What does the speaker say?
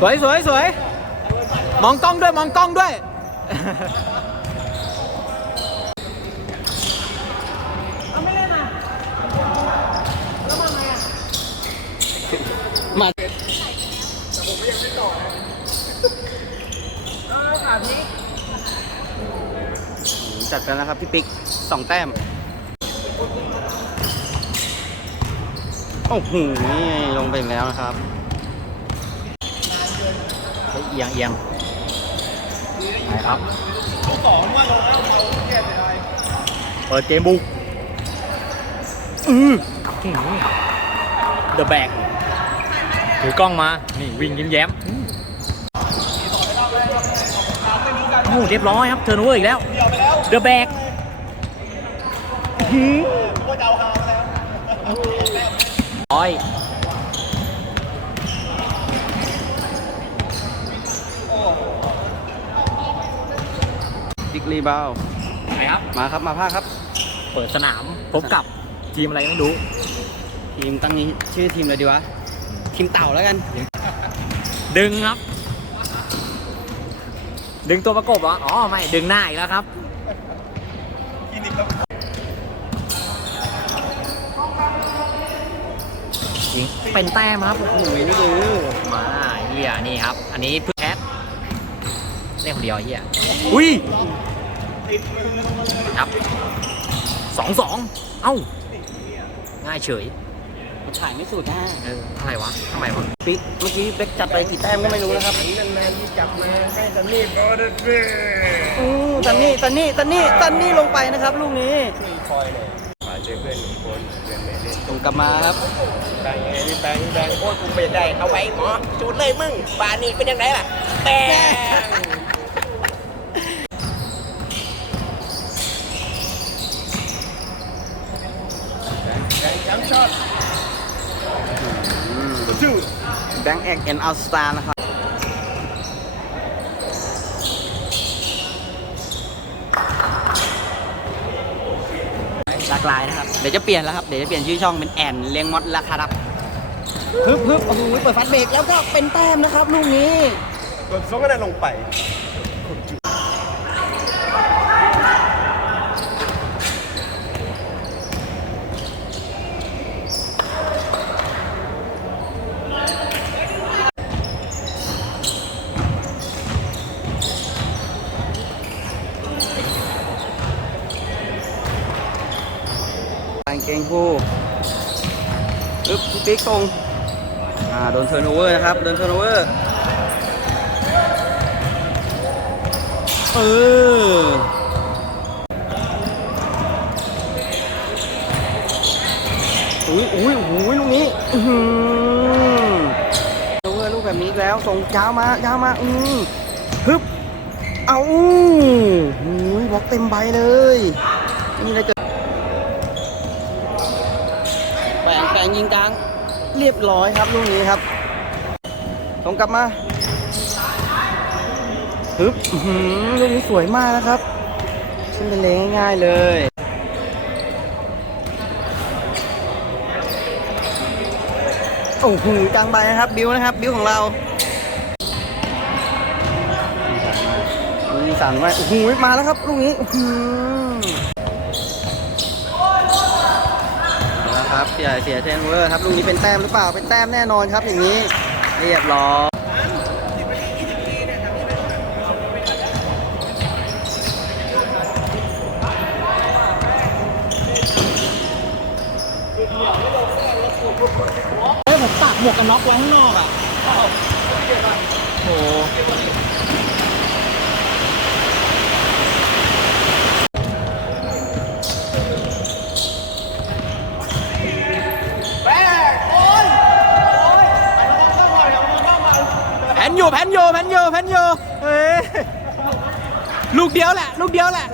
สวยสวยสวยมองกล้องด้วยมองกล้องด้วย มาจัดกันแล้วครับพี่ปิ๊กสองแต้ม โอ้โหนี่ลงไปอีกแล้วนะครับ เอียงเอียงไปครับเปิดเกมบุกอือเดอะแบกถือกล้องมา นี่วิ่งยิ้มแย้มโอ้เรียบร้อยครับ เทอร์โนเวอร์อีกแล้ว เดอะแบกร้อย บิ๊กรีบาวไหนครับ มาครับมาภาคครับ เปิดสนามพบกับทีมอะไรไม่รู้ ทีมตั้งนี้ชื่อทีมอะไรดีวะ ทีมเต่าแล้วกัน ดึงครับ ดึงตัวประกบเหรออ๋อไม่ดึงหน้าอีกแล้วครับยิงเป็นแต้มครับโอ้โหนี่ดูมาเฮียนี่ครับ อันนี้ เพื่อแคทเล่นคนเดียวเฮียอุ้ยครับสองสองเอ้า ง่ายเฉยถ่ายไม่สุดนะเอออะไรวะทำไมวะปิ๊กเมื่อกี้เบ็กจับไปกี่แต้มก็ไม่รู้นะครับนานๆที่จับมาให้ตันนี่ก็ได้เด้อือตันนี่ตันนี่ตันนี่ตันนี่ลงไปนะครับลูกนี้คอยเลยมาเจอเพื่อนอีกคนเพื่อนไม่เล่นตรงกลับมาครับแบงไงนี่แบงแบงโอ้ยกูไม่ได้เอาไว้หมอจูดเลยมึงปานี่เป็นยังไงล่ะแบงแบงแชมป์ช็อตจูดแบงค์แอกแอนอัลสตาร์นะครับหลากหลายนะครับ เดี๋ยวจะเปลี่ยนแล้วครับ เดี๋ยวจะเปลี่ยนชื่อช่องเป็นแอนเลี้ยงมอดราคารับฮึบฮึบโอ้โหเปิดฟัดเบรกแล้วก็เป็นแต้มนะครับลูกนี้กดส่งก็ได้ลงไป เกงคู่ปึ๊บปิ๊กตรงอ่าโดนเทิร์นโอเวอร์นะครับโดนเทิร์นโอเวอร์เอออุ้ยอุ้ยอุ้ยลูกนี้อือโอเวอร์ลูกแบบนี้แล้วส่งยาวมายาวมาอืมฮึบเอาอุ้ยบล็อกเต็มใบเลยนี่เลยจะ แปล งแปลงยิงกลางเรียบร้อยครับลูกนี้ครับตรงกลับมาฮึบลูกนี้สวยมากนะครับ ขึ้นเป็นเลงง่ายๆเลยโอ้โหกลางใบนะครับ บิวนะครับ บิวของเรามีสั่นไว้โอ้โหมาแล้วครับลูกนี้อื้อหือ เอาละครับเสียเสียเทนเวอร์ครับลูกนี้เป็นแต้มหรือเปล่าเป็นแต้มแน่นอนครับอย่างนี้ เรียบร้อยเฮ้ยผมตากหมวกกันน็อกไว้ข้างนอกอะโอ้แผ นอยู่แผนอยู่แผนอยู่แผนอยู่เฮ้ยลูกเดียวแหละ ลูกเดียวแหละ